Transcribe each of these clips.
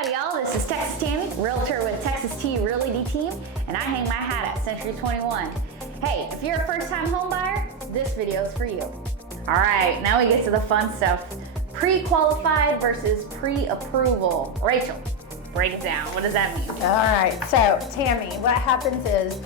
Howdy y'all, this is Texas Tammy, Realtor with Texas T Realty Team, and I hang my hat at Century 21. Hey, if you're a first-time home buyer, this video is for you. All right, now we get to the fun stuff. Pre-qualified versus pre-approval. Rachel, break it down. What does that mean? All right, so Tammy, what happens is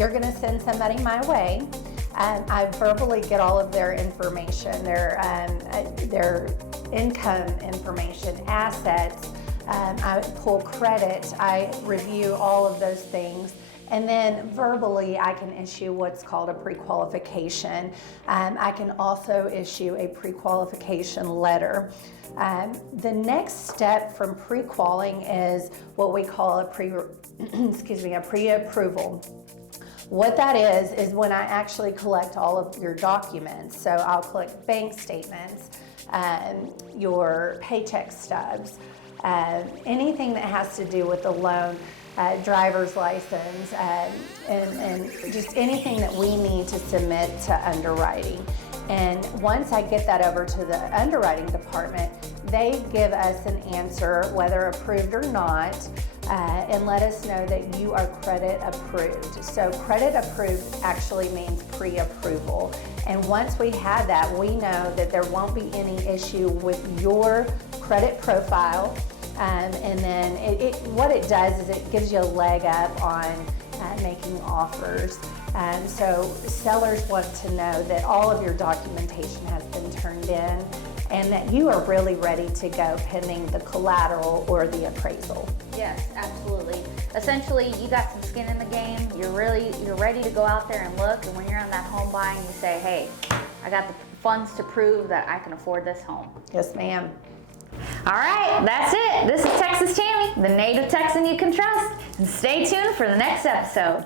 you're gonna send somebody my way. I verbally get all of their information, their income information, assets. I pull credit, I review all of those things, and then verbally I can issue what's called a pre-qualification. I can also issue a pre-qualification letter. The next step from pre-qualing is what we call a pre-approval. What that is when I actually collect all of your documents. So I'll collect bank statements, your paycheck stubs, anything that has to do with the loan, driver's license, and just anything that we need to submit to underwriting. And once I get that over to the underwriting department, they give us an answer, whether approved or not, and let us know that you are credit approved. So credit approved actually means pre-approval. And once we have that, we know that there won't be any issue with your credit profile. And then what it does is it gives you a leg up on making offers. So sellers want to know that all of your documentation has been turned in and that you are really ready to go pending the collateral or the appraisal. Yes, absolutely. Essentially, you got some skin in the game. You're ready to go out there and look. And when you're on that home buying, you say, hey, I got the funds to prove that I can afford this home. Yes, ma'am. All right, that's it. This is Texas Tammy, the native Texan you can trust. And stay tuned for the next episode.